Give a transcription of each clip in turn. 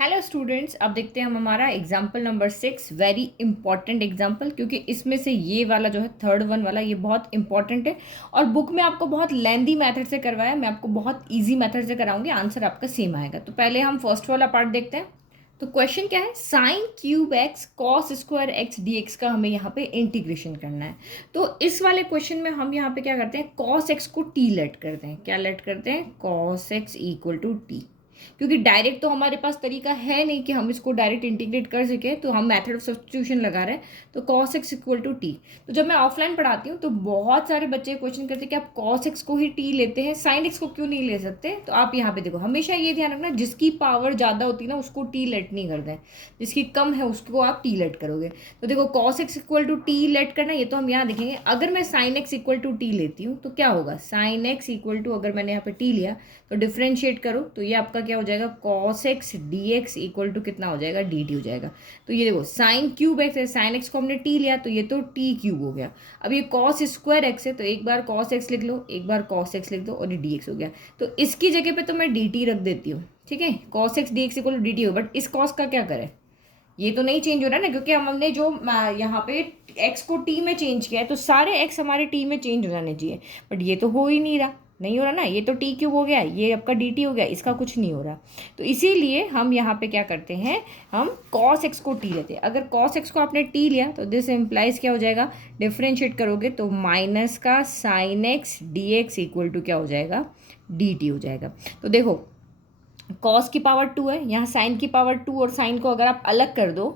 Hello students, अब देखते हैं हम हमारा example number 6। Very important example, क्योंकि इसमें से ये वाला जो है थर्ड वन वाला ये बहुत इंपॉर्टेंट है और बुक में आपको बहुत लेंदी मेथड से करवाया, मैं आपको बहुत इजी मेथड से कराऊंगी, आंसर आपका सेम आएगा। तो पहले हम फर्स्ट वाला पार्ट देखते हैं। तो क्वेश्चन क्या है, sine cube x cos square x d x का हमें यहाँ पे इंटीग्रेशन करना है। तो इस वाले क्वेश्चन में हम यहाँ पे क्या करते हैं, कॉस एक्स को टी लेट करते हैं। क्या लेट करते हैं? Cos x equal to t. क्योंकि डायरेक्ट तो हमारे पास तरीका है नहीं कि हम इसको डायरेक्ट इंटीग्रेट कर सके, तो हम मेथड ऑफ सब्स्टिट्यूशन लगा रहे हैं। तो cos x equal to t. तो जब मैं ऑफलाइन पढ़ाती हूँ तो बहुत सारे बच्चे क्वेश्चन करते हैं कि आप कॉस एक्स को ही टी लेते हैं, साइन एक्स को क्यों नहीं ले सकते। तो आप यहाँ पे देखो, हमेशा ये ध्यान रखना, जिसकी पावर ज़्यादा होती है ना उसको टी लेट नहीं करते हैं, जिसकी कम है उसको आप टी लेट करोगे। तो देखो, cos x equal to t let करना, ये तो हम यहाँ देखेंगे। अगर मैं sine x equal to t लेती हूँ तो क्या होगा, साइन एक्स इक्वल टू, अगर मैंने यहाँ पे टी लिया तो डिफ्रेंशिएट करो तो ये आपका क्या हो जाएगा, cos x d x equal to कितना हो जाएगा, डी टी हो जाएगा। तो ये देखो, साइन क्यूब एक्स है, साइन एक्स को हमने टी लिया तो ये तो टी क्यूब हो गया। अब ये कॉस स्क्वायर एक्स है तो एक बार कॉस एक्स लिख लो, एक बार कॉस एक्स लिख दो और ये डी एक्स हो गया। तो इसकी जगह पे तो मैं डी टी रख देती हूँ, ठीक है, cos x d x equal to d t हो। बट इस कॉस का क्या करें, ये तो नहीं चेंज हो रहा है ना, क्योंकि हमने जो यहाँ पे एक्स को टी में चेंज किया है तो सारे एक्स हमारे टी में चेंज हो जाने चाहिए। बट ये तो हो ही नहीं रहा, नहीं हो रहा ना, ये तो टी क्यूब हो गया, ये आपका डी टी हो गया, इसका कुछ नहीं हो रहा। तो इसीलिए हम यहाँ पे क्या करते हैं, हम कॉस एक्स को टी लेते हैं। अगर कॉस एक्स को आपने टी लिया तो दिस इम्प्लाइज क्या हो जाएगा, डिफ्रेंशिएट करोगे तो माइनस का sine x d x equal to क्या हो जाएगा, डी टी हो जाएगा। तो देखो, कॉस की पावर 2 है, यहाँ साइन की पावर 2, और साइन को अगर आप अलग कर दो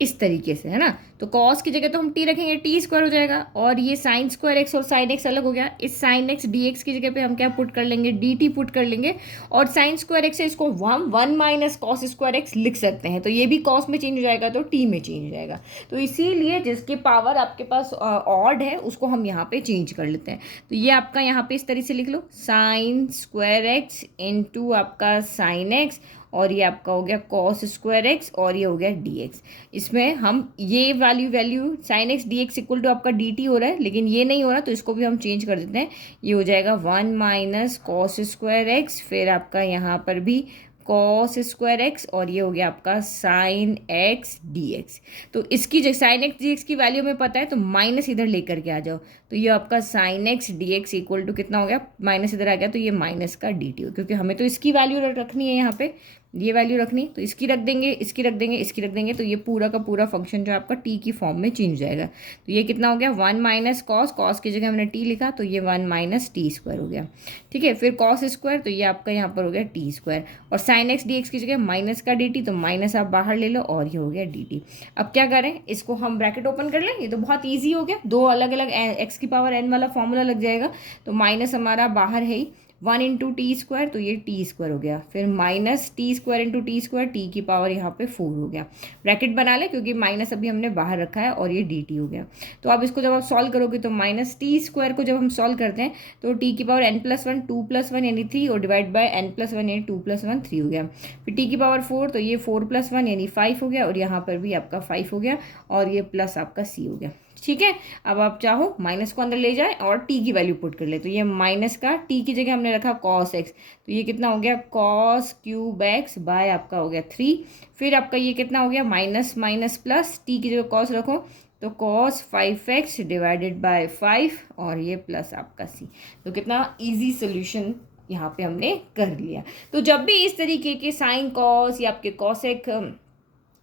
इस तरीके से, है ना, तो कॉस की जगह तो हम टी रखेंगे, टी स्क्वायर हो जाएगा, और ये साइन स्क्वायर एक्स और साइन एक्स अलग हो गया। इस साइन एक्स डी एक्स की जगह पे हम क्या पुट कर लेंगे, डी टी पुट कर लेंगे, और साइन स्क्वायर एक्स है इसको हम one minus cos square x लिख सकते हैं। तो ये भी कॉस में चेंज हो जाएगा तो टी में चेंज हो जाएगा। तो इसीलिए जिसकी पावर आपके पास ऑड है उसको हम यहाँ पे चेंज कर लेते हैं। तो ये आपका यहाँ पे इस तरीके से लिख लो, साइन स्क्वायर एक्स इंटू आपका साइन एक्स, और ये आपका हो गया कॉस स्क्वायर एक्स, और ये हो गया डी एक्स। इसमें हम ये value sine x d x equal to आपका डी टी हो रहा है, लेकिन ये नहीं हो रहा तो इसको भी हम चेंज कर देते हैं। ये हो जाएगा one minus cos square x, फिर आपका यहाँ पर भी कॉस स्क्वायर एक्स, और ये हो गया आपका साइन एक्स डी एक्स। तो इसकी जो साइन एक्स डी एक्स की वैल्यू में पता है तो माइनस इधर लेकर के आ जाओ, तो ये आपका sine x d x equal to कितना हो गया, माइनस इधर आ गया तो ये माइनस का डी टी हो, क्योंकि हमें तो इसकी वैल्यू रखनी है, यहाँ पे ये वैल्यू रखनी, तो इसकी रख देंगे, इसकी रख देंगे, इसकी रख देंगे, तो ये पूरा का पूरा फंक्शन जो आपका टी की फॉर्म में चेंज हो जाएगा। तो ये कितना हो गया, वन माइनस कॉस, कॉस की जगह हमने टी लिखा तो ये वन माइनस टी स्क्वायर हो गया, ठीक है। फिर कॉस स्क्वायर, तो ये आपका यहाँ पर हो गया टी स्क्वायर, और साइन एक्स डी एक्स की जगह माइनस का डी टी, तो माइनस आप बाहर ले लो और ये हो गया डी टी। अब क्या करें, इसको हम ब्रैकेट ओपन कर लें, ये तो बहुत ईजी हो गया, दो अलग अलग एक्स की पावर एन वाला फॉर्मूला लग जाएगा। तो माइनस हमारा बाहर है ही, वन इंटू टी स्क्वायर, तो ये टी स्क्वायर हो गया, फिर minus T square into T square, T की पावर यहाँ पे 4 हो गया। ब्रैकेट बना ले क्योंकि माइनस अभी हमने बाहर रखा है, और ये डी टी हो गया। तो अब इसको जब आप सॉल्व करोगे तो माइनस टी स्क्वायर को जब हम सॉल्व करते हैं तो टी की power n plus one, two plus one यानी 3, और divide by n plus one यानी 2 प्लस 1 3 हो गया। फिर टी की पावर 4, तो ये 4 प्लस 1 यानी 5 हो गया, और यहाँ पर भी आपका 5 हो गया, और ये प्लस आपका सी हो गया, ठीक है। अब आप चाहो माइनस को अंदर ले जाए और टी की वैल्यू पुट कर ले, तो ये माइनस का टी की जगह हमने रखा कॉस एक्स, तो ये कितना हो गया, कॉस क्यूब एक्स बाय आपका हो गया 3। फिर आपका ये कितना हो गया, माइनस माइनस प्लस, टी की जगह कॉस रखो तो कॉस 5x डिवाइडेड बाय 5, और ये प्लस आपका सी। तो कितना इजी सोल्यूशन यहाँ पे हमने कर लिया। तो जब भी इस तरीके के साइन कॉस या आपके कॉसेक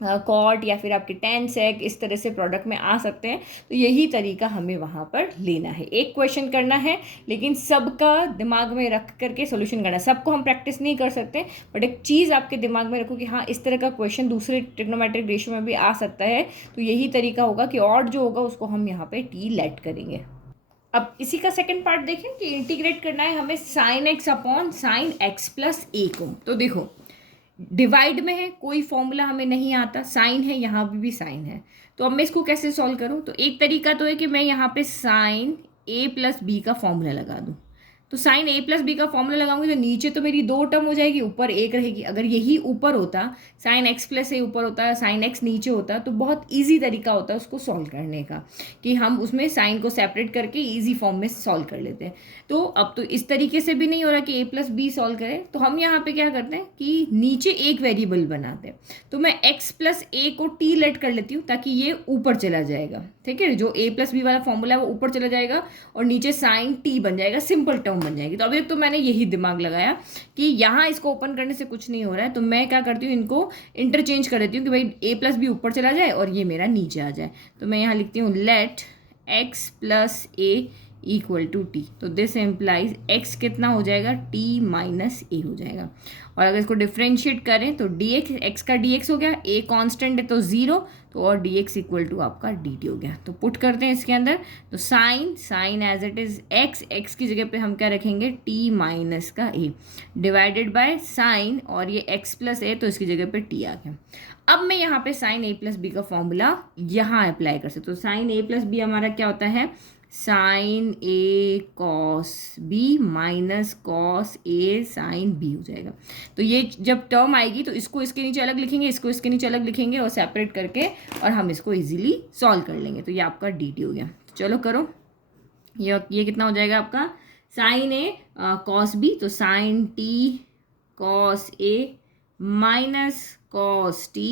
कॉट या फिर आपके टेन सेक इस तरह से प्रोडक्ट में आ सकते हैं, तो यही तरीका हमें वहाँ पर लेना है। एक क्वेश्चन करना है लेकिन सबका दिमाग में रख करके सोल्यूशन करना है। सबको हम प्रैक्टिस नहीं कर सकते, बट एक चीज़ आपके दिमाग में रखो कि हाँ, इस तरह का क्वेश्चन दूसरे ट्रिग्नोमेट्रिक रेशियो में भी आ सकता है। तो यही तरीका होगा कि ऑड जो होगा उसको हम यहाँ पे टी लेट करेंगे। अब इसी का सेकंड पार्ट देखें कि इंटीग्रेट करना है हमें sine x upon sine x plus a को। तो देखो, डिवाइड में है, कोई फॉर्मूला हमें नहीं आता, साइन है, यहाँ भी साइन है, तो अब मैं इसको कैसे सॉल्व करूँ। तो एक तरीका तो है कि मैं यहाँ पे साइन ए प्लस बी का फॉर्मूला लगा दूँ, तो साइन ए प्लस बी का फॉर्मूला लगाऊंगी तो नीचे तो मेरी 2 टर्म हो जाएगी, ऊपर एक रहेगी। अगर यही ऊपर होता, साइन एक्स प्लस ए ऊपर होता, साइन एक्स नीचे होता, तो बहुत ईजी तरीका होता है उसको सॉल्व करने का, कि हम उसमें साइन को सेपरेट करके ईजी फॉर्म में सॉल्व कर लेते हैं। तो अब तो इस तरीके से भी नहीं हो रहा कि ए प्लस बी सॉल्व करें, तो हम यहाँ पे क्या करते हैं कि नीचे एक वेरिएबल बनाते हैं। तो मैं एक्स प्लस ए को टी लेट कर लेती हूँ ताकि ये ऊपर चला जाएगा, ठीक है। जो ए प्लस बी वाला फॉर्मूला है वो ऊपर चला जाएगा और नीचे साइन टी बन जाएगा, सिंपल टर्म बन जाएगी। तो अभी तक तो मैंने यही दिमाग लगाया कि यहाँ इसको ओपन करने से कुछ नहीं हो रहा है, तो मैं क्या करती हूँ, इनको इंटरचेंज कर देती हूँ कि भाई ए प्लस बी ऊपर चला जाए और ये मेरा नीचे आ जाए। तो मैं यहाँ लिखती हूँ let x plus a equal to t. तो दिस एम्प्लाइज एक्स कितना हो जाएगा, टी माइनस ए हो जाएगा। और अगर इसको डिफ्रेंशिएट करें तो डी एक्स, एक्स का डी एक्स हो गया, ए कॉन्स्टेंट है तो 0, तो और डी एक्स इक्वल टू आपका डी टी हो गया। तो पुट करते हैं इसके अंदर, तो sine as it is x, x की जगह पे हम क्या रखेंगे, टी माइनस का ए डिवाइडेड बाय साइन, और ये एक्स प्लस ए तो इसकी जगह पे टी आ गया। अब मैं यहाँ पे साइन ए प्लस बी का फॉर्मूला यहाँ अप्लाई कर सकती हूँ। तो साइन ए प्लस बी हमारा क्या होता है, sign a cos B minus cos A sine B हो जाएगा। तो ये जब टर्म आएगी तो इसको इसके नीचे अलग लिखेंगे, इसको इसके नीचे अलग लिखेंगे और सेपरेट करके और हम इसको इजीली सॉल्व कर लेंगे। तो ये आपका डी टी हो गया। चलो करो, ये कितना हो जाएगा आपका, साइन ए कॉस बी, तो sine t cos a minus cos t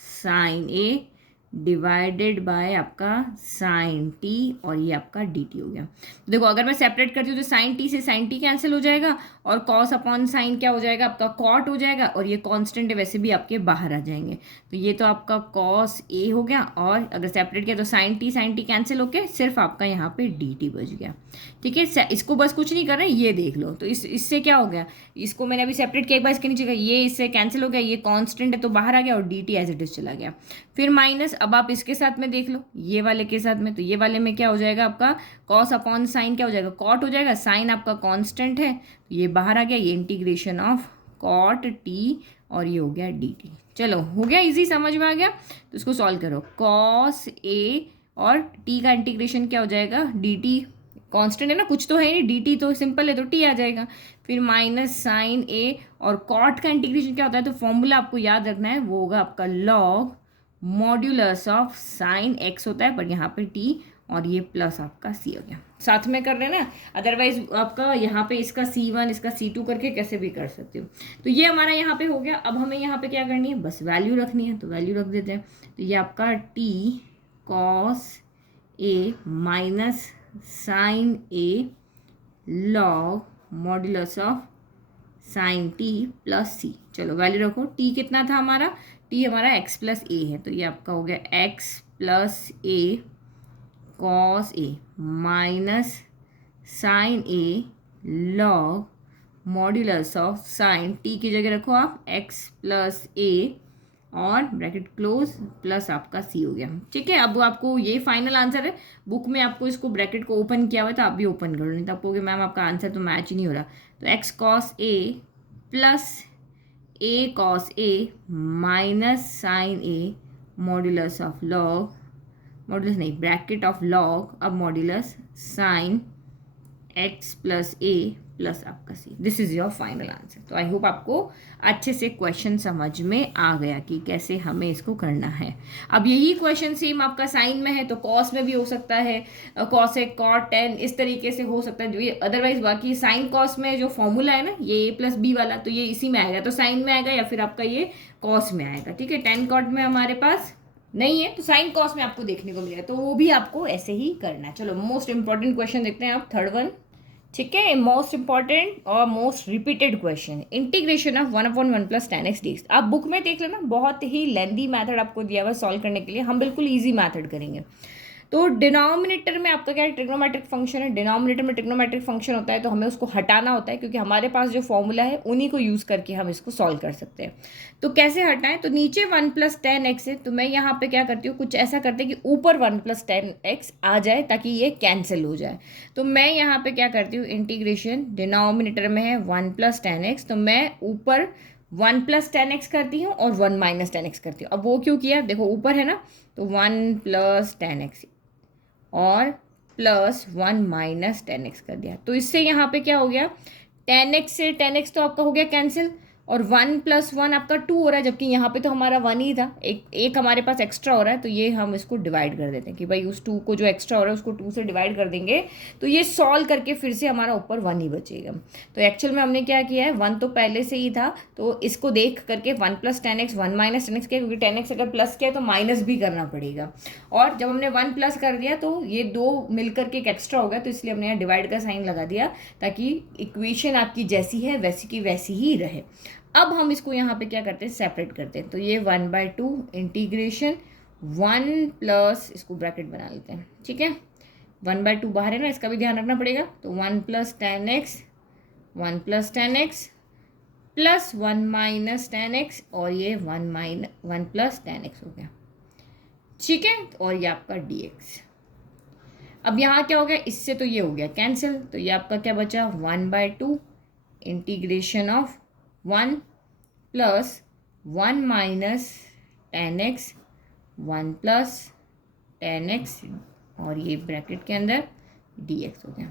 sine a divided by आपका साइन टी, और ये आपका डी टी हो गया। देखो अगर मैं सेपरेट करती हूँ तो साइन टी से साइन टी कैंसिल हो जाएगा और कॉस अपॉन साइन क्या हो जाएगा, आपका कॉट हो जाएगा, और ये कांस्टेंट है वैसे भी आपके बाहर आ जाएंगे। तो ये तो आपका कॉस ए हो गया, और अगर सेपरेट किया तो साइन टी कैंसिल होके सिर्फ आपका यहाँ पे डी टी बच गया, ठीक है। इसको बस कुछ नहीं कर रहे, ये देख लो। तो इससे क्या हो गया, इसको मैंने अभी सेपरेट किया एक बार इसके नीचे का, ये इससे कैंसिल हो गया, ये कांस्टेंट है तो बाहर आ गया और d t as it is चला गया। फिर माइनस, अब आप इसके साथ में देख लो, ये वाले के साथ में, तो ये वाले में क्या हो जाएगा आपका, कॉस अपॉन साइन क्या हो जाएगा, कॉट हो जाएगा, साइन आपका कांस्टेंट है तो ये बाहर आ गया, ये इंटीग्रेशन ऑफ कॉट टी, और ये हो गया डी टी। चलो हो गया, इजी, समझ में आ गया। तो इसको सॉल्व करो, कॉस ए और टी का इंटीग्रेशन क्या हो जाएगा, डी टी, कॉन्स्टेंट है ना, कुछ तो है नहीं, डी टी तो सिंपल है तो टी आ जाएगा। फिर माइनस साइन ए, और कॉट का इंटीग्रेशन क्या होता है, तो फॉर्मूला आपको याद रखना है, वो होगा आपका log modulus of sine x होता है, पर यहाँ पे टी, और ये प्लस आपका सी हो गया। साथ में कर लेना, अदरवाइज आपका यहाँ पे इसका C1 इसका C2 करके कैसे भी कर सकते हो। तो ये हमारा यहाँ पे हो गया। अब हमें यहाँ पे क्या करनी है, बस वैल्यू रखनी है, तो वैल्यू रख देते हैं। तो ये आपका t cos a minus sine a log modulus of sine t plus c. चलो वैल्यू रखो, टी कितना था हमारा, टी हमारा एक्स प्लस ए है, तो ये आपका हो गया x plus a cos a minus sine a log modulus of sine, t की जगह रखो आप एक्स प्लस ए और ब्रैकेट क्लोज प्लस आपका सी हो गया, ठीक है। अब आपको ये फाइनल आंसर है, बुक में आपको इसको ब्रैकेट को ओपन किया हुआ है तो आप भी ओपन कर लो, नहीं तो आपको मैम आपका आंसर तो मैच ही नहीं हो रहा। तो x cos a plus a cos a minus sine a modulus of log, modulus नहीं ब्रैकेट ऑफ लॉग, अब modulus sine x plus a plus आपका c, this is your final answer. तो I hope आपको अच्छे से question समझ में आ गया कि कैसे हमें इसको करना है। अब यही क्वेश्चन सेम आपका साइन में है तो कॉस में भी हो सकता है, कॉसेक कॉट टेन इस तरीके से हो सकता है। जो ये अदरवाइज बाकी साइन कॉस में जो फॉर्मूला है ना ये ए प्लस बी वाला, तो ये इसी में आएगा, तो साइन में आएगा या फिर आपका ये कॉस में आएगा, ठीक है। टेन कॉट में हमारे पास नहीं है तो साइन कॉस में आपको देखने को मिलेगा, तो वो भी आपको ऐसे ही करना है। चलो मोस्ट इंपॉर्टेंट क्वेश्चन देखते हैं आप, थर्ड वन, ठीक है। मोस्ट इंपॉर्टेंट और most repeated question, integration of 1/1 + tan x dx। आप बुक में देख लेना, बहुत ही लेंदी मैथड आपको दिया हुआ सॉल्व करने के लिए, हम बिल्कुल इजी मैथड करेंगे। तो डिनोमिनेटर में आपका क्या है, ट्रिग्नोमेट्रिक फंक्शन है, डिनोमिनेटर में ट्रिग्नोमेट्रिक फंक्शन होता है तो हमें उसको हटाना होता है, क्योंकि हमारे पास जो फॉर्मूला है उन्हीं को यूज़ करके हम इसको सॉल्व कर सकते हैं। तो कैसे हटाएं, तो नीचे 1 + tan x है, तो मैं यहाँ पे क्या करती हूँ, कुछ ऐसा करते हैं कि ऊपर 1 + tan x आ जाए ताकि ये कैंसिल हो जाए। तो मैं यहाँ पे क्या करती हूँ, इंटीग्रेशन डिनोमिनेटर में है 1 + tan x, तो मैं ऊपर 1 + tan x करती हूँ और 1 - tan x करती हूँ। अब वो क्यों किया, देखो ऊपर है ना, तो 1 + tan x और प्लस 1 माइनस 10x कर दिया। तो इससे यहाँ पे क्या हो गया, 10x से 10x तो आपका हो गया कैंसिल, और 1 प्लस 1 आपका 2 हो रहा है, जबकि यहाँ पे तो हमारा 1 ही था, एक हमारे पास एक्स्ट्रा हो रहा है, तो ये हम इसको डिवाइड कर देते हैं कि भाई उस 2 को जो एक्स्ट्रा हो रहा है उसको 2 से डिवाइड कर देंगे, तो ये सॉल्व करके फिर से हमारा ऊपर 1 ही बचेगा। तो एक्चुअल में हमने क्या किया है, 1 तो पहले से ही था, तो इसको देख करके 1 प्लस 10x 1 माइनस 10x किया, क्योंकि 10x अगर प्लस किया तो माइनस भी करना पड़ेगा, और जब हमने 1 प्लस कर दिया तो ये 2 मिलकर के एक एक्स्ट्रा हो गया, तो इसलिए हमने यहाँ डिवाइड का साइन लगा दिया, ताकि इक्वेशन आपकी जैसी है वैसी की वैसी ही रहे। अब हम इसको यहाँ पे क्या करते हैं, सेपरेट करते हैं, तो ये 1/2 इंटीग्रेशन 1 प्लस, इसको ब्रैकेट बना लेते हैं, ठीक है, 1/2 बाहर है ना, इसका भी ध्यान रखना पड़ेगा, तो 1 plus 10x 1 plus 10x plus 1 minus 10x, और ये 1 प्लस 10x हो गया, ठीक है, और ये आपका dx। अब यहाँ क्या हो गया, इससे तो ये हो गया कैंसिल, तो ये आपका क्या बचा, 1/2 integration of 1 plus 1 minus 10x 1 plus 10x, और ये ब्रैकेट के अंदर dx हो गया,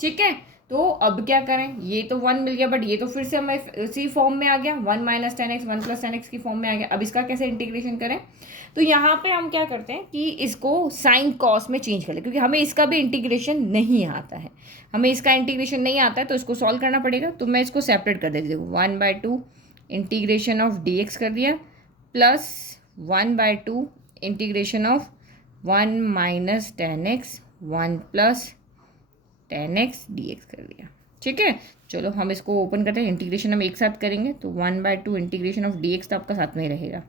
ठीक है। तो अब क्या करें, ये तो 1 मिल गया, बट ये तो फिर से हमें उसी फॉर्म में आ गया, 1 माइनस 10x 1 प्लस 10x की फॉर्म में आ गया। अब इसका कैसे इंटीग्रेशन करें, तो यहाँ पे हम क्या करते हैं कि इसको साइन कॉस में चेंज कर ले, क्योंकि हमें इसका भी इंटीग्रेशन नहीं आता है, हमें इसका इंटीग्रेशन नहीं आता है, तो इसको सॉल्व करना पड़ेगा। तो मैं इसको सेपरेट कर देती हूँ, 1/2 इंटीग्रेशन ऑफ dx कर दिया, plus 1/2 integration of 1 minus 10x 1 plus 10x dx कर दिया, ठीक है। चलो हम इसको ओपन करते हैं, इंटीग्रेशन हम एक साथ करेंगे, तो 1/2 इंटीग्रेशन ऑफ dx तो आपका साथ में ही रहेगा,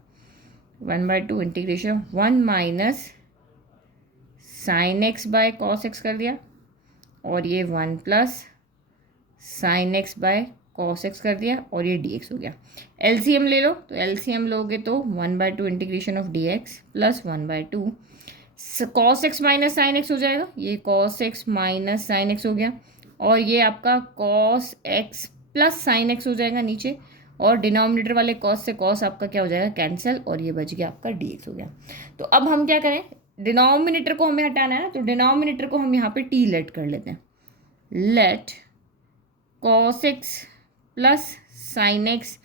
1/2 integration of 1 minus sine x by cos x कर दिया, और ये 1 plus sine x by cos x कर दिया, और ये dx हो गया। एलसीएम ले लो, तो एलसीएम लोगे तो 1/2 integration of dx plus 1/2 cos x minus sine x हो जाएगा, ये cos x minus sine x हो गया, और ये आपका cos x plus sine x हो जाएगा नीचे, और डिनोमिनेटर वाले कॉस से कॉस आपका क्या हो जाएगा, कैंसिल, और ये बच गया आपका dx हो गया। तो अब हम क्या करें, डिनोमिनेटर को हमें हटाना है ना, तो डिनोमिनेटर को हम यहाँ पे टी लेट कर लेते हैं, let cos x plus sine x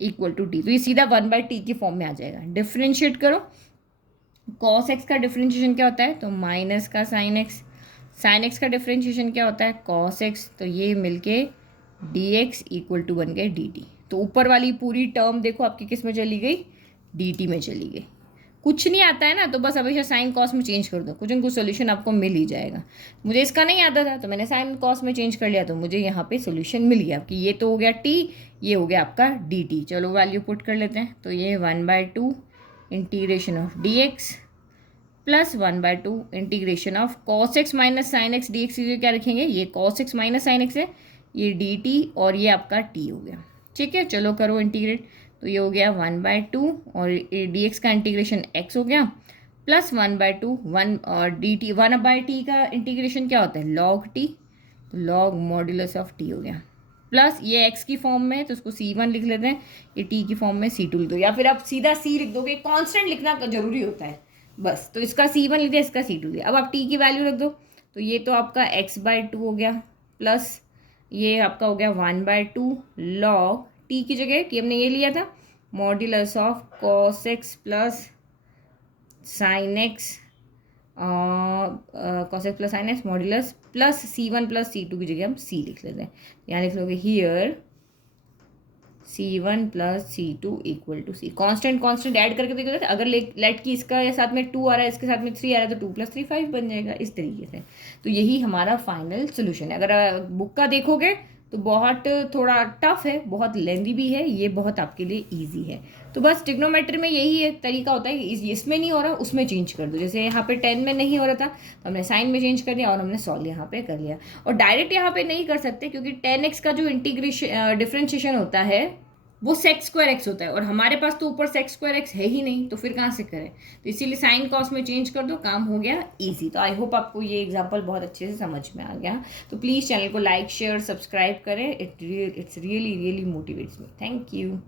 equal to t, तो ये सीधा 1/t की फॉर्म में आ जाएगा। डिफ्रेंशिएट करो, कॉस एक्स का डिफ्रेंशिएशन क्या होता है, तो माइनस का साइन एक्स का डिफ्रेंशिएशन क्या होता है, कॉस एक्स, तो ये मिलके dx इक्वल टू बन गए dt। तो ऊपर वाली पूरी टर्म देखो आपकी किस में चली गई, dt में चली गई। कुछ नहीं आता है ना, तो बस हमेशा साइन कॉस में चेंज कर दो, कुछ न कुछ सोल्यूशन आपको मिल ही जाएगा। मुझे इसका नहीं आता था, तो मैंने साइन कॉस में चेंज कर लिया, तो मुझे यहाँ पे सोल्यूशन मिल गया कि ये तो हो गया t, ये हो गया आपका dt। चलो वैल्यू पुट कर लेते हैं, तो ये 1/2 integration of dx plus 1/2 integration of cos x minus sign x d x, क्या रखेंगे, ये cos x minus sine x है, ये dt, और ये आपका t हो गया, ठीक है। चलो करो इंटीग्रेट, तो ये हो गया 1/2, और dx का इंटीग्रेशन x हो गया, प्लस 1/2 1 और dt, 1/t का इंटीग्रेशन क्या होता है, log t, तो log मॉड्यूलस ऑफ t हो गया, प्लस ये x की फॉर्म में है तो उसको c1 लिख लेते हैं, ये t की फॉर्म में c2 लिख दो, या फिर आप सीधा c लिख दोगे, कांस्टेंट लिखना जरूरी होता है बस। तो इसका c1 लिख दिया, इसका c2 लिया। अब आप t की वैल्यू रख दो, तो ये तो आपका x/2 हो गया, प्लस ये आपका हो गया 1/2 log t की जगह t हमने ये लिया था, modulus of cos x plus sine x, cos x plus sine x modulus, plus c1 plus c2 की जगह हम c लिख लेते हैं, यहाँ लिख लोगे here c1 plus c2 equal to c। Constant add करके देखो, अगर लेट की इसका साथ में 2 आ रहा है, इसके साथ में 3 आ रहा है, तो 2 + 3 5 बन जाएगा इस तरीके से। तो यही हमारा फाइनल सोल्यूशन है। अगर बुक का देखोगे तो बहुत थोड़ा टफ है, बहुत लेंदी भी है, ये बहुत आपके लिए ईजी है। तो बस ट्रिग्नोमेट्री में यही एक तरीका होता है कि इसमें नहीं हो रहा उसमें चेंज कर दो। जैसे यहाँ पे 10 में नहीं हो रहा था तो हमने साइन में चेंज कर दिया और हमने सॉल्व यहाँ पे कर लिया। और डायरेक्ट यहाँ पे नहीं कर सकते क्योंकि 10x का जो इंटीग्रेशन डिफरेंशिएशन होता है वो sec² x होता है और हमारे पास तो ऊपर sec² x है ही नहीं, तो फिर कहाँ से करें। तो इसीलिए साइन कॉस में चेंज कर दो, काम हो गया इजी। तो आई होप आपको ये एग्जांपल बहुत अच्छे से समझ में आ गया। तो प्लीज़ चैनल को लाइक शेयर सब्सक्राइब करें, it's really motivates me. Thank you.